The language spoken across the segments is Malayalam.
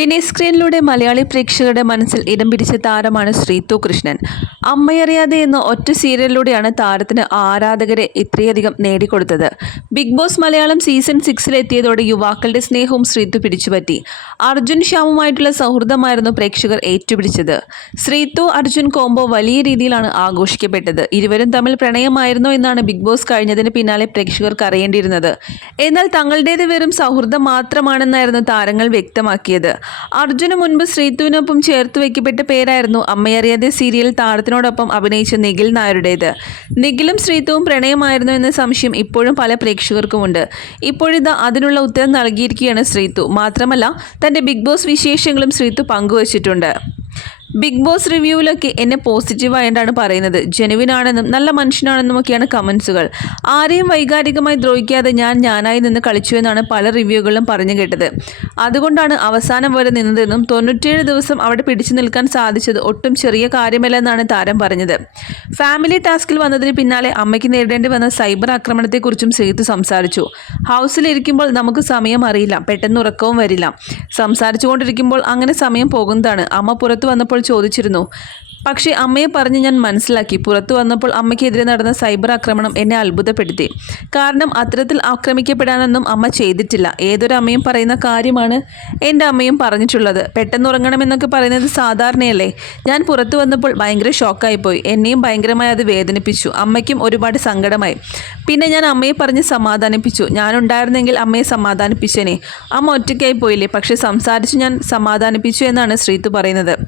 മിനി സ്ക്രീനിലൂടെ മലയാളി പ്രേക്ഷകരുടെ മനസ്സിൽ ഇടം പിടിച്ച താരമാണ് ശ്രീതു കൃഷ്ണൻ. അമ്മയറിയാതെ എന്ന ഒറ്റ സീരിയലിലൂടെയാണ് താരത്തിന് ആരാധകരെ ഇത്രയധികം നേടിക്കൊടുത്തത്. ബിഗ് ബോസ് മലയാളം സീസൺ സിക്സിലെത്തിയതോടെ യുവാക്കളുടെ സ്നേഹവും ശ്രീതു പിടിച്ചുപറ്റി. അർജുൻ ശ്യാമുമായിട്ടുള്ള സൗഹൃദമായിരുന്നു പ്രേക്ഷകർ ഏറ്റുപിടിച്ചത്. ശ്രീതു അർജുൻ കോംബോ വലിയ രീതിയിലാണ് ആഘോഷിക്കപ്പെട്ടത്. ഇരുവരും തമ്മിൽ പ്രണയമായിരുന്നോ എന്നാണ് ബിഗ് ബോസ് കഴിഞ്ഞതിന് പിന്നാലെ പ്രേക്ഷകർക്ക് അറിയേണ്ടിയിരുന്നത്. എന്നാൽ തങ്ങളുടേത് വെറും സൗഹൃദം മാത്രമാണെന്നായിരുന്നു താരങ്ങൾ വ്യക്തമാക്കിയത്. അർജുന് മുൻപ് ശ്രീത്തുവിനൊപ്പം ചേർത്ത് വയ്ക്കപ്പെട്ട പേരായിരുന്നു അമ്മയറിയാതെ സീരിയൽ താരത്തിനോടൊപ്പം അഭിനയിച്ച നിഖിൽ നായരുടേത്. നിഖിലും ശ്രീത്തുവും പ്രണയമായിരുന്നു എന്ന സംശയം ഇപ്പോഴും പല പ്രേക്ഷകർക്കുമുണ്ട്. ഇപ്പോഴിത് അതിനുള്ള ഉത്തരം നൽകിയിരിക്കുകയാണ് ശ്രീതു. മാത്രമല്ല തന്റെ ബിഗ് ബോസ് വിശേഷങ്ങളും ശ്രീതു പങ്കുവച്ചിട്ടുണ്ട്. ബിഗ് ബോസ് റിവ്യൂവിലൊക്കെ എന്നെ പോസിറ്റീവായിട്ടാണ് പറയുന്നത്. ജെനുവിനാണെന്നും നല്ല മനുഷ്യനാണെന്നും ഒക്കെയാണ് കമൻസുകൾ ആരെയും വൈകാരികമായി ദ്രോഹിക്കാതെ ഞാൻ ഞാനായി നിന്ന് കളിച്ചു എന്നാണ് പല റിവ്യൂകളിലും പറഞ്ഞു കേട്ടത്. അതുകൊണ്ടാണ് അവസാനം വരെ നിന്നതെന്നും തൊണ്ണൂറ്റേഴ് ദിവസം അവിടെ പിടിച്ചു നിൽക്കാൻ സാധിച്ചത് ഒട്ടും ചെറിയ കാര്യമല്ല എന്നാണ് താരം പറഞ്ഞത്. ഫാമിലി ടാസ്കിൽ വന്നതിന് പിന്നാലെ അമ്മയ്ക്ക് നേരിടേണ്ടി വന്ന സൈബർ ആക്രമണത്തെക്കുറിച്ചും സെയ്ത്ത് സംസാരിച്ചു. ഹൗസിലിരിക്കുമ്പോൾ നമുക്ക് സമയം അറിയില്ല പെട്ടെന്ന് ഉറക്കവും വരില്ല. സംസാരിച്ചുകൊണ്ടിരിക്കുമ്പോൾ അങ്ങനെ സമയം പോകുന്നതാണ്. അമ്മ പുറത്തു വന്നപ്പോൾ ചോദിച്ചിരുന്നു. പക്ഷേ അമ്മയെ പറഞ്ഞ് ഞാൻ മനസ്സിലാക്കി. പുറത്തു വന്നപ്പോൾ അമ്മയ്ക്കെതിരെ നടന്ന സൈബർ ആക്രമണം എന്നെ അത്ഭുതപ്പെടുത്തി. കാരണം അത്തരത്തിൽ ആക്രമിക്കപ്പെടാനൊന്നും അമ്മ ചെയ്തിട്ടില്ല. ഏതൊരു അമ്മയും പറയുന്ന കാര്യമാണ് എന്റെ അമ്മയും പറഞ്ഞിട്ടുള്ളത്. പെട്ടെന്ന് ഉറങ്ങണമെന്നൊക്കെ പറയുന്നത് സാധാരണയല്ലേ? ഞാൻ പുറത്തു വന്നപ്പോൾ ഭയങ്കര ഷോക്കായിപ്പോയി. എന്നെയും ഭയങ്കരമായി അത് വേദനിപ്പിച്ചു. അമ്മയ്ക്കും ഒരുപാട് സങ്കടമായി. പിന്നെ ഞാൻ അമ്മയെ പറഞ്ഞ് സമാധാനിപ്പിച്ചു. ഞാനുണ്ടായിരുന്നെങ്കിൽ അമ്മയെ സമാധാനിപ്പിച്ചേനെ. അമ്മ ഒറ്റയ്ക്കായി പോയില്ലേ? പക്ഷേ സംസാരിച്ച് ഞാൻ സമാധാനിപ്പിച്ചു എന്നാണ് ശ്രീതു പറയുന്നത്.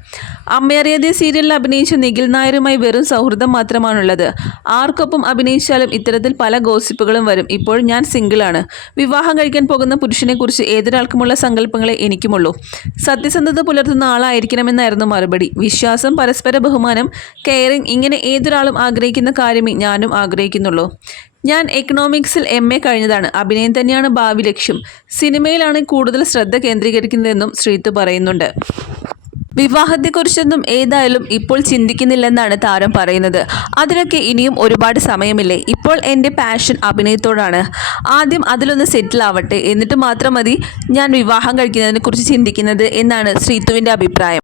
അമ്മയറിയാതെ സീരിയലിൽ അഭിനയിച്ച നിഖിൽ നായരുമായി വെറും സൗഹൃദം മാത്രമാണുള്ളത്. ആർക്കൊപ്പം അഭിനയിച്ചാലും ഇത്തരത്തിൽ പല ഗോസിപ്പുകളും വരും. ഇപ്പോൾ ഞാൻ സിംഗിളാണ്. വിവാഹം കഴിക്കാൻ പോകുന്ന പുരുഷനെക്കുറിച്ച് ഏതൊരാൾക്കുമുള്ള സങ്കല്പങ്ങളെ എനിക്കുമുള്ളൂ. സത്യസന്ധത പുലർത്തുന്ന ആളായിരിക്കണമെന്നായിരുന്നു മറുപടി. വിശ്വാസം പരസ്പര ബഹുമാനം കെയറിംഗ് ഇങ്ങനെ ഏതൊരാളും ആഗ്രഹിക്കുന്ന കാര്യമേ ഞാനും ആഗ്രഹിക്കുന്നുള്ളൂ. ഞാൻ എക്കണോമിക്സിൽ എം എ കഴിഞ്ഞതാണ്. അഭിനയം തന്നെയാണ് ഭാവി ലക്ഷ്യം. സിനിമയിലാണ് കൂടുതൽ ശ്രദ്ധ കേന്ദ്രീകരിക്കുന്നതെന്നും ശ്രീത്ത് പറയുന്നുണ്ട്. വിവാഹത്തെക്കുറിച്ചൊന്നും ഏതായാലും ഇപ്പോൾ ചിന്തിക്കുന്നില്ലെന്നാണ് താരം പറയുന്നത്. അതിനൊക്കെ ഇനിയും ഒരുപാട് സമയമില്ലേ? ഇപ്പോൾ എന്റെ പാഷൻ അഭിനയത്തോടാണ്. ആദ്യം അതിലൊന്ന് സെറ്റിൽ ആവട്ടെ. എന്നിട്ട് മാത്രം മതി ഞാൻ വിവാഹം കഴിക്കുന്നതിനെക്കുറിച്ച് ചിന്തിക്കുന്നത് എന്നാണ് ശ്രീത്തുവിന്റെ അഭിപ്രായം.